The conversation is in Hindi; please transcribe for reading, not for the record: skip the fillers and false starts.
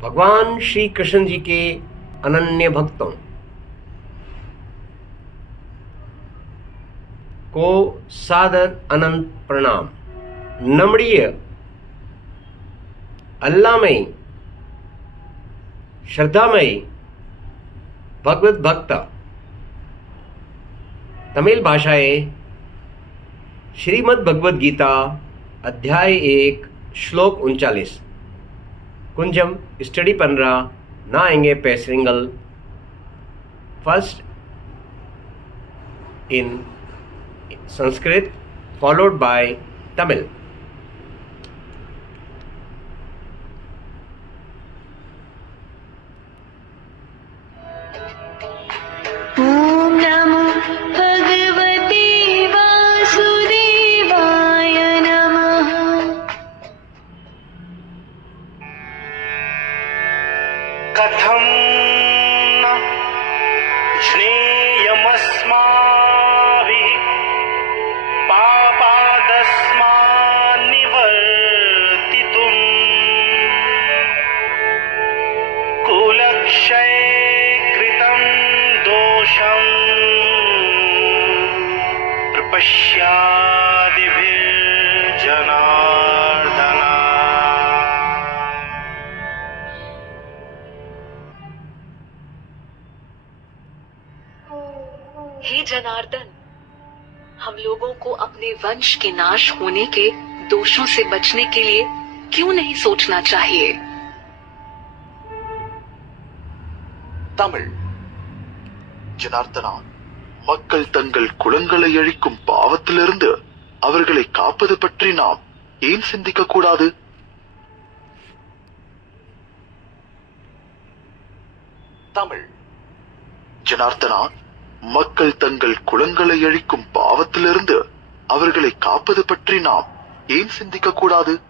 भगवान श्री कृष्ण जी के अनन्य भक्तों को सादर अनंत प्रणाम। नम्रिय अल्लामयी श्रद्धामयी भगवत भक्त तमिल भाषाए श्रीमद् भगवद गीता अध्याय 1 श्लोक 39 कुंजम स्टडी पन्रा ना एंगे पैसरिंगल first in Sanskrit followed by Tamil. ओम नमो भगवते वासुदेवाय नमः। कथं न ज्ञेयमस्माभिः पापादस्मान्निवर्तितुम् कुलक्षये कृतं दोषं प्रपश्यादिभिर्जनार्दन। हे जनार्दन, हम लोगों को अपने वंश के नाश होने के दोषों से बचने के लिए क्यों नहीं सोचना चाहिए? தமிழ். ஜனார்தனா, மக்கள் தங்கள் குலங்களை அழிக்கும் பாவத்திலிருந்து அவர்களை காப்பது பற்றி நாம் ஏன் சிந்திக்க கூடாது? தமிழ். ஜனார்தனா, மக்கள் தங்கள் குலங்களை அழிக்கும் பாவத்திலிருந்து அவர்களை காப்பது பற்றி நாம் ஏன் சிந்திக்க கூடாது?